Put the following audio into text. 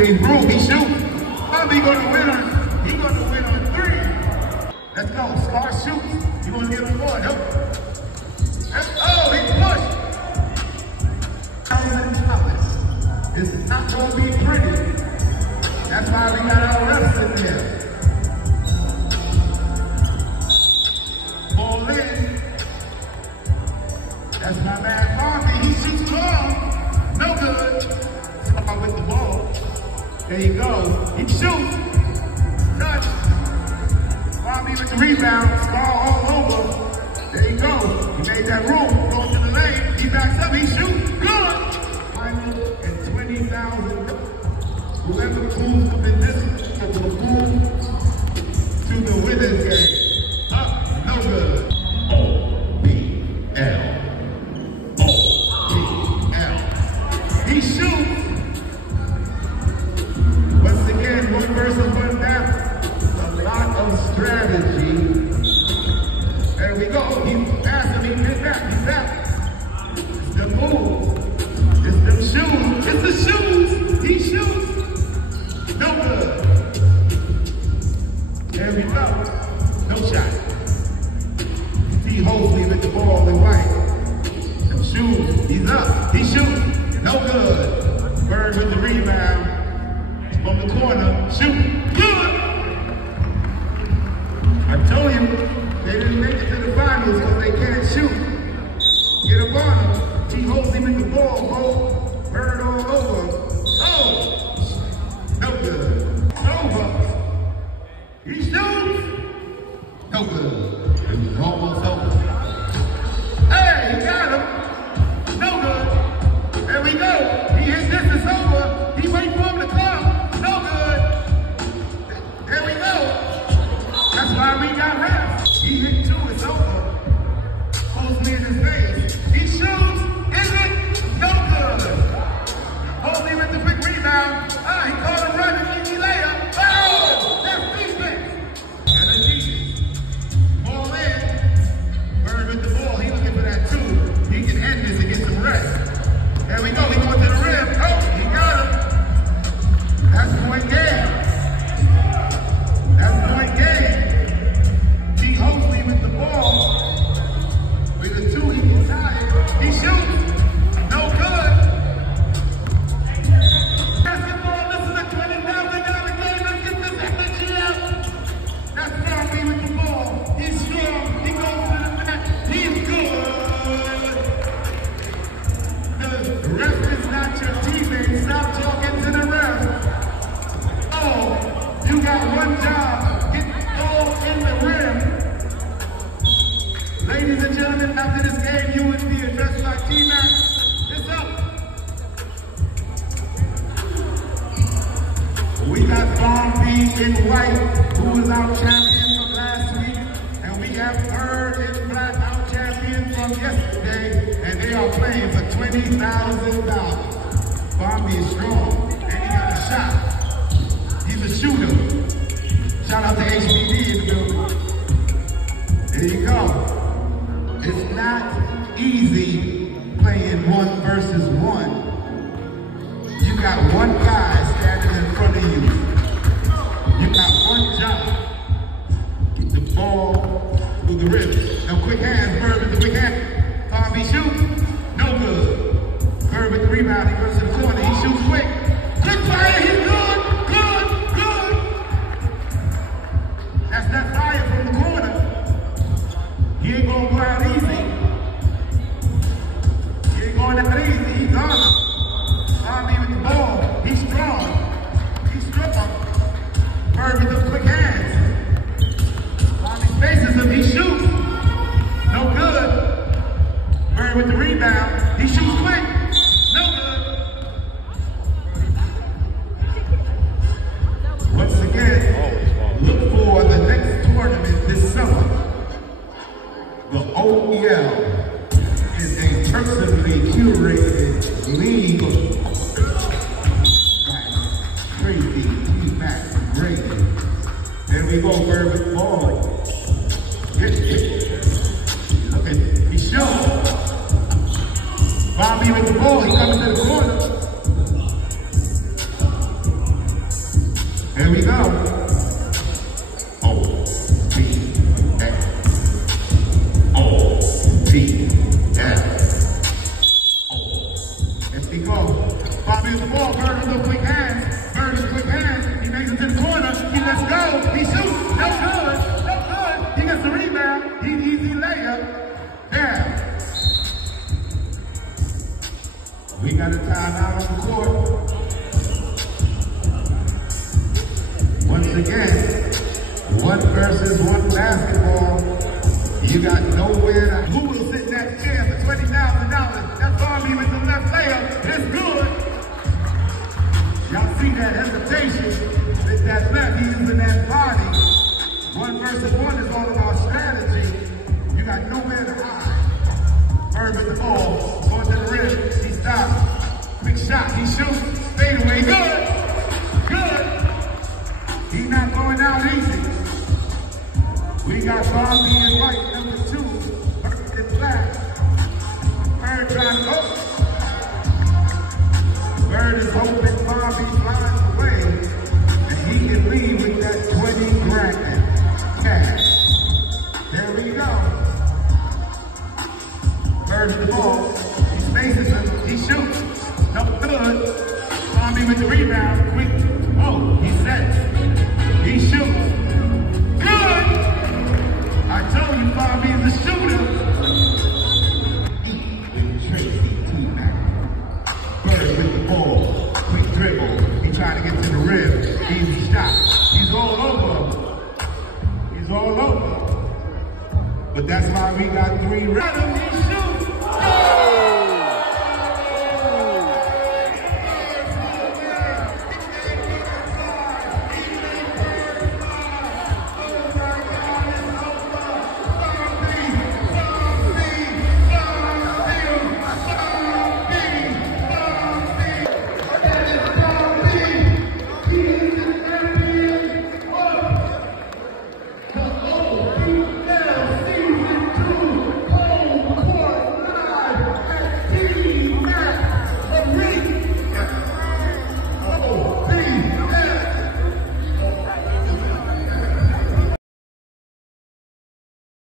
He's through. He shoots. He gonna win on. He gonna win on 3. Let's go. Scar shoots. You gonna get him going? Nope. Oh, he pushed. It's not gonna be pretty. That's why we got our refs in there. Ball in. That's my man Bobby. He shoots long. No good. Scar with the ball. There you go. He shoots. Touch. Bobby with the rebound. Scar all over. There you go. He made that room. Going to the lane. He backs up. He shoots. Good. $520,000. Whoever moves up in this will move to the winner's game. Up. No good. O-B-L. O-B-L. He shoots. Once again, one versus one battle. A lot of strategy. There we go. He's passing. He's back. He's back. It's the move. It's the shoes. It's the shoes. He shoots. No good. There we go. No shot. T. Hosley with the ball in white. Some shoes. He's up. He shoots. No good. Bird with the rebound. From the corner. Shoot. Good. I told you they didn't make it to the finals because they can't shoot. Get up on him. T. Hosley with the ball. Bird all over. Oh. No good. Over. He shoots. No good. It was almost over. Hey, he got him. No good. There we go. He hits this. It's over. He waiting for him to come. No good. There we go. That's why we got refs. He hit 2. It's over. Hosley in his face. He shoots. Is it? No good. Hosley with the quick rebound. He called him right. Easy layup. Oh! That's defense. And a defense. Ball in. Bird with the ball. He looking for that 2. He can end this and get some rest. There we go. He going to the rim. Oh, he got him. That's point game. That's point game. T. Hosley with the ball. With the 2, he gets tired. He shoots. No good. Basketball, this is a $20,000 game. Let's get this energy out. That's Bobby with the ball. He's strong. He goes to the net. He's good. The ref is not your teammate. Stop talking to the ref. Oh, you got one job. Get the ball in the rim. Ladies and gentlemen, after this game, you would be addressed by T-Mac. It's up. We got Bombi in white, who was our champion from last week. And we have Bird in black, our champion from yesterday. And they are playing for $20,000. Bombi is strong, and he got a shot. He's a shooter. Shout out to HBD in the building. There you go. It's not easy playing 1 versus 1. You got one guy standing in front of you. You got one job. Get the ball through the rim. No quick hands. Bird with the quick hand. Bombi shoots. No good. Bird with the rebound. He goes to the corner. He shoots quick. Quick fire. He's good. Good. Good. That's that fire from the corner. He ain't gonna go out easy. He ain't going out easy. He's on him. Bombi with the ball. He's strong. He's strong. Bird with the quick hands. Bombi faces him. He shoots. No good. Bird with the rebound. He shoots quick. No good. Once again, look for the next tournament this summer. The OEL is a personally curated league. Crazy, T-Mac, great. There we go, Bird with the ball. Get it. Okay, he's short. Bombi with the ball, he comes to the corner. versus one basketball. You got nowhere to... Who will sit in that chair for $20,000? That's Barbie with the left layup. It's good. Y'all see that hesitation with that left. He's using that body. One versus one is all about strategy. You got nowhere to hide. Bird with the ball. Going to the rim. He stops. Quick shot. He shoots. Fade away. Good. Good. He's not going out easy. We got Barbie in white, number 2. Bird in black. Bird trying to go. Bird is hoping Barbie flies away, and he can leave with that 20 grand cash. There we go. Bird with the ball. He spaces him. He shoots. No good. Barbie with the rebound. Quick. Oh, he sets. He shoots. Good. I told you Barbie is a shooter. With Tracy T-Mac. Bird with the ball. Quick dribble. He trying to get to the rim. Easy shot. He's all over. He's all over. But that's why we got 3 rhythms.